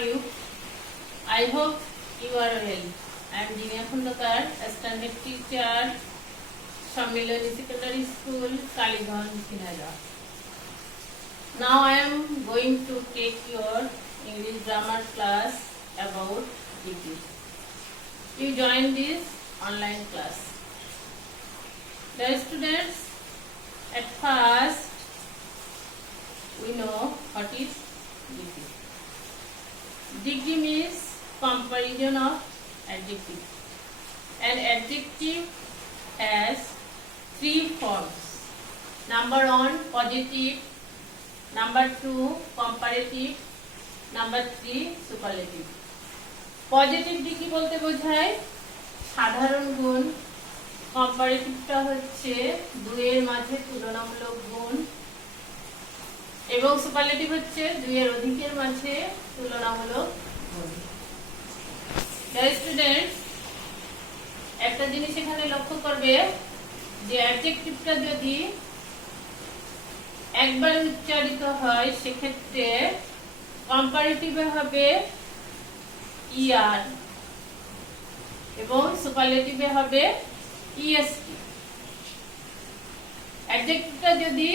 are you? I hope you are well. I am Jinia Khundakar, a standard teacher, Shammilani Secondary School, Kalighan, Canada. Now I am going to take your English grammar class about degree. You join this online class. The students, at first we know what is degree. Degree means comparison of adjective. An adjective has three forms. Number 1, positive. Number 2, comparative. Number 3, superlative. Positive degree বলতে বোঝায় সাধারণ গুণ, কম্পারেটিভটা হচ্ছে দুইয়ের মাঝে তুলনামূলক গুণ এবং সুপারলেটিভ হচ্ছে দুইয়ের অধিকের মাঝে তুলনামূলক গুণ। স্টুডেন্ট, একটা জিনিস এখানে লক্ষ্য করবে যে অ্যাডজেক্টিভটা যদি একবার উচ্চারিত হয় সেক্ষেত্রে কম্পারেটিভে হবে ইআর এবং সুপারলেটিভে হবে ইএসটি। অ্যাডজেক্টিভটা যদি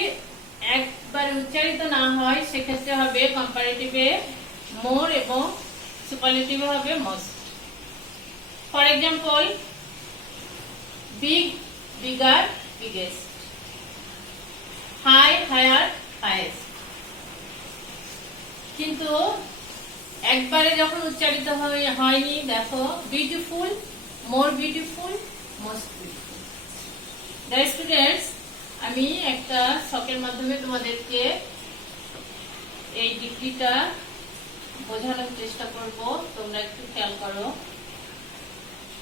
একবার উচ্চারিত না হয় সেক্ষেত্রে হবে কম্পারেটিভে মোর এবং সুপারলেটিভে হবে most. For example, big, bigger, biggest, high, higher, highest. কিন্তু একবারে যখন উচ্চারিত হয়নি, দেখো, beautiful, more beautiful, most beautiful. Students, আমি একটা ছকের মাধ্যমে তোমাদেরকে এই ডিগ্রিটা বোঝানোর চেষ্টা করব, তোমরা একটু খেয়াল করো।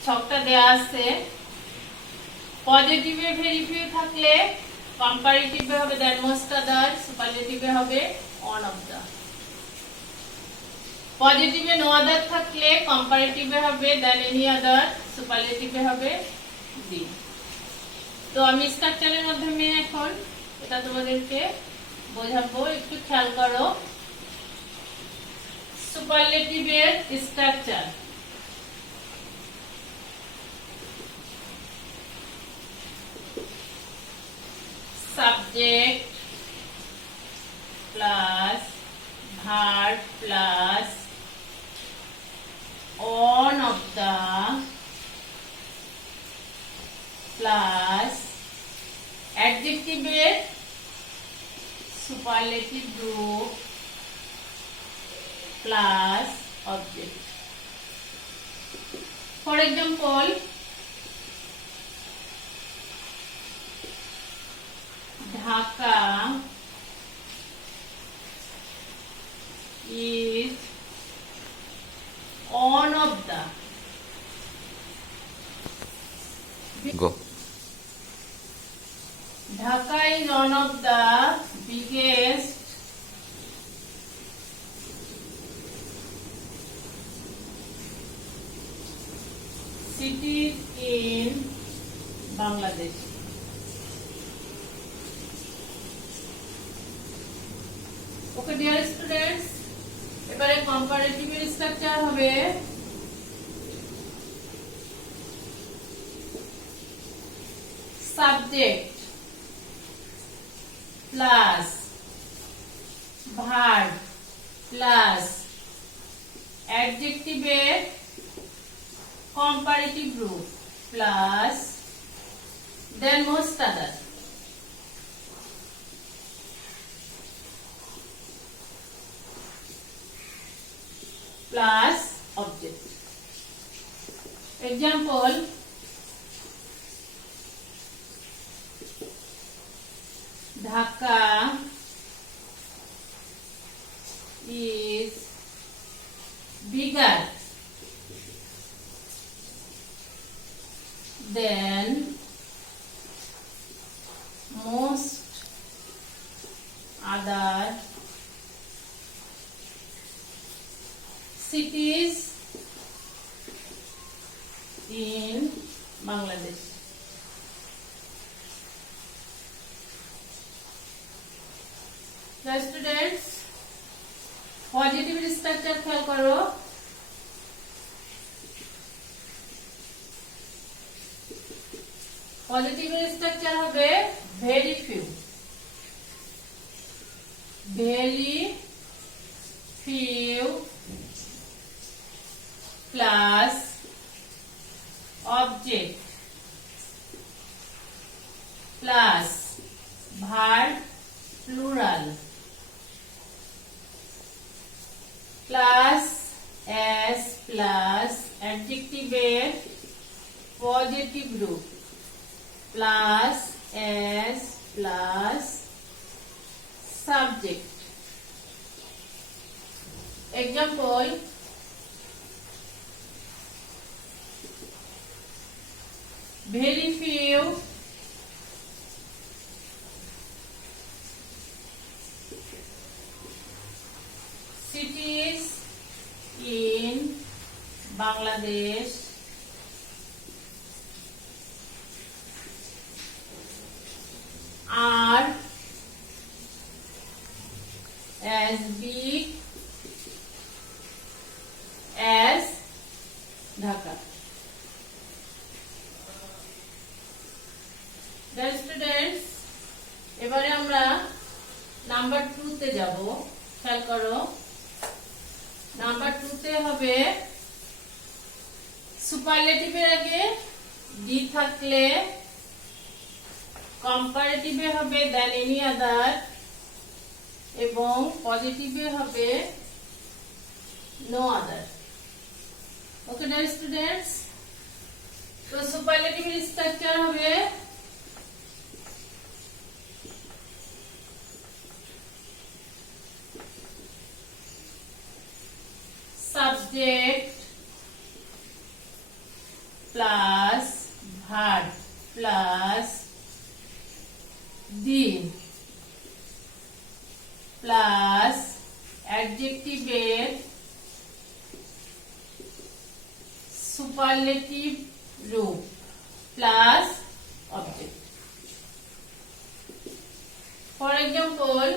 ছকটা দেয়া আছে, পজিটিভে ভেরি ফিউ থাকলে কম্পারেটিভে হবে দ্যাট মোস্ট আদার, সুপারলেটিভে হবে অন অফ দা। পজিটিভে নো আদার থাকলে কম্পারেটিভে হবে দ্যান এনি আদার, সুপারলেটিভে হবে দি। তো আমি স্ট্রাকচারের মাধ্যমে এখন এটা তোমাদেরকে বোঝাবো, একটু খেয়াল করো। সুপারলেটিভের structure, subject plus verb plus on of the plus adjective এর superlative group plus object. For example, Dhaka is one of the. Go. Dhaka is one of the biggest cities in Bangladesh. Okay, dear students, এবারে কম্পারেটিভের structure হবে subject plus verb plus অ্যাডজেক্টিভের comparative group plus then most other. Plus object. Example, Dhaka is bigger than most other cities in Bangladesh. The students, positive structure খেয়াল করো। পজিটিভের structure হবে very few, very few plus object plus verb plural plus S plus অ্যাডজেক্টিভের positive রূপ plus S plus subject. Example, very few cities in Bangladesh are as big as Dhaka. Dear students, এবারে আমরা নাম্বার 2 তে যাব। খেয়াল করো, নাম্বার 2 তে হবে সুপারলেটিভের আগে ডি থাকলে কম্পারেটিভে হবে দেন এনি আদার এবং পজিটিভে হবে no other. Okay dear students, তো সুপারলেটিভের স্ট্রাকচার হবে subject plus verb plus the plus adjective এর superlative রূপ plus object. For example,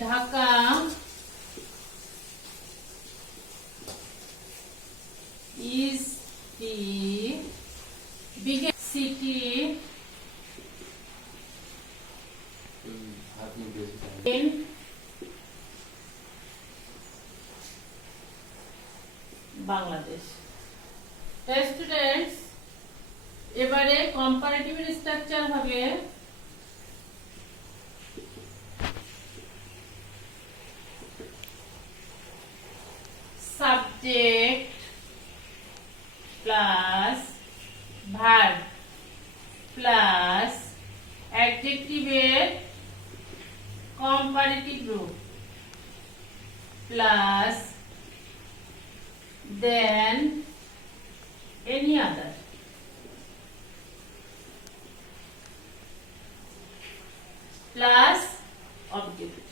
Dhaka is the biggest city in Bangladesh. Students, এবারে কম্পারেটিভ স্ট্রাকচার হবে subject plus verb plus adjective এর comparative রূপ plus then any other. Plus object.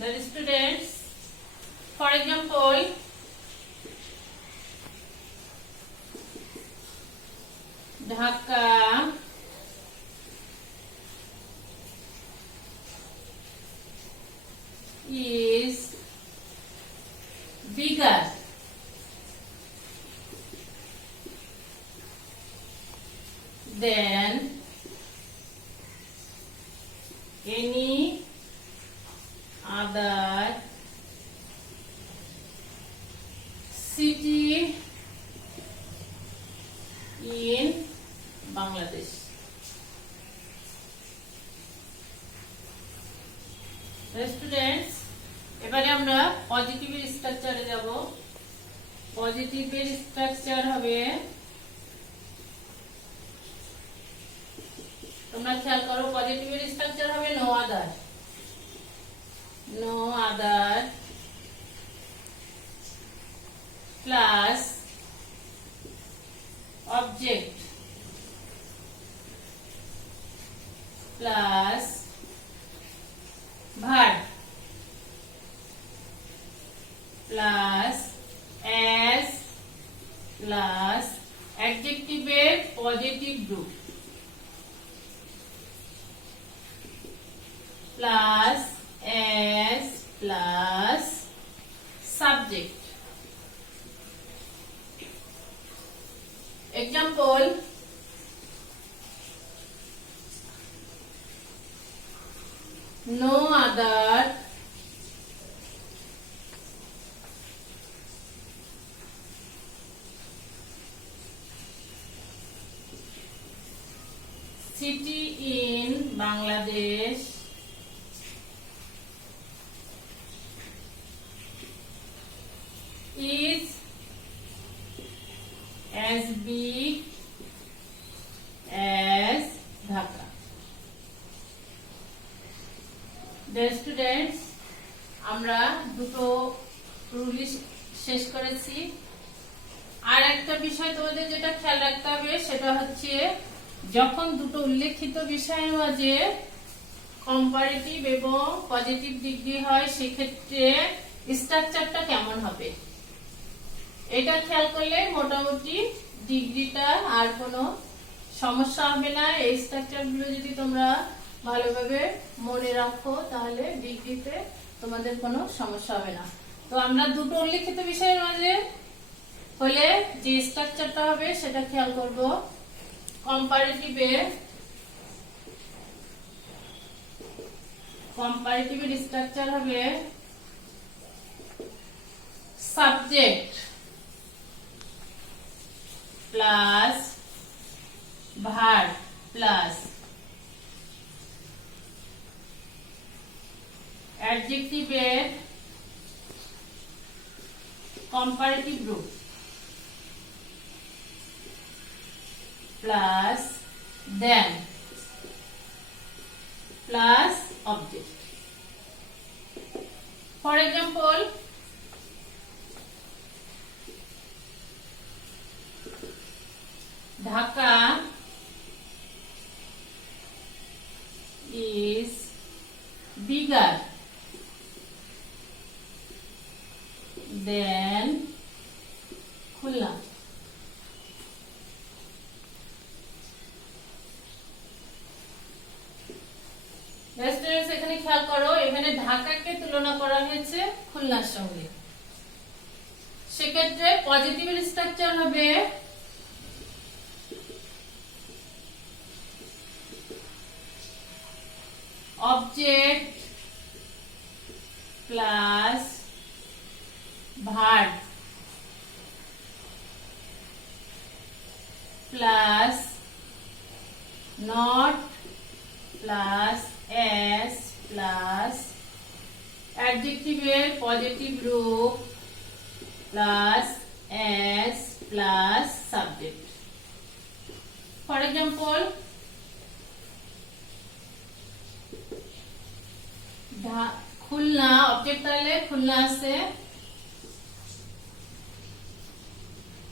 The students, for example, Dhaka is bigger than any other city in Bangladesh. Students, এবারে আমরা পজিটিভের স্ট্রাকচারে যাব। পজিটিভের স্ট্রাকচার হবে, তোমরা খেয়াল করো, পজিটিভের স্ট্রাকচার হবে no other, no other plus object plus verb plus as plus adjective এর পজিটিভ রূপ plus s plus subject. Example, no other city in Bangladesh is as big as Dhaka. Dear students, আমরা দুটো রুল শেষ করেছি। আর একটা বিষয় তোমাদের যেটা খেয়াল রাখতে হবে সেটা হচ্ছে যখন দুটো উল্লেখিত বিষয়ের মাঝে কম্পারেটিভ এবং পজিটিভ ডিগ্রি হয় সেক্ষেত্রে স্ট্রাকচারটা কেমন হবে এটা খেয়াল করলে মোটামুটি ডিগ্রিটা আর কোনো সমস্যা হবে না। এই স্ট্রাকচারগুলো যদি তোমরা ভালোভাবে মনে রাখো তাহলে ডিগ্রিতে তোমাদের কোনো সমস্যা হবে না। তো আমরা দুটো উল্লেখিত বিষয়ের মাঝে হলে যে স্ট্রাকচারটা হবে সেটা খেয়াল করব। কম্পারেটিভের স্ট্রাকচার হবে সাবজেক্ট প্লাস ভার্ব প্লাস অ্যাডজেক্টিভের কম্পারেটিভ রূপ plus then plus object. For example, Dhaka is bigger than Khulna. এখানে খেয়াল করো, এখানে ঢাকাকে তুলনা করা হয়েছে খুলনার সঙ্গে। সেক্ষেত্রে পজিটিভের স্ট্রাকচার হবে object plus verb plus not plus s plus অ্যাডজেক্টিভের পজিটিভ রূপ plus s plus subject. For example, Khulna object তাহলে খুলনা আছে,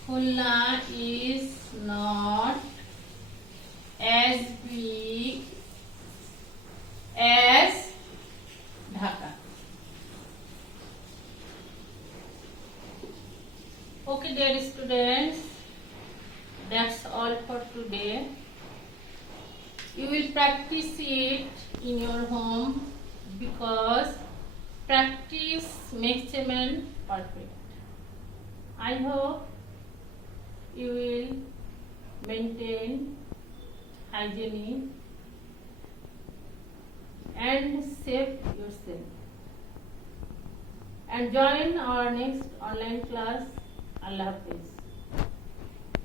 Khulna is not as big as Dhaka. Okay, dear students, that's all for today. You will practice it in your home because practice makes a man perfect. I hope you will maintain hygiene and save yourself and join our next online class. Allah Hafiz.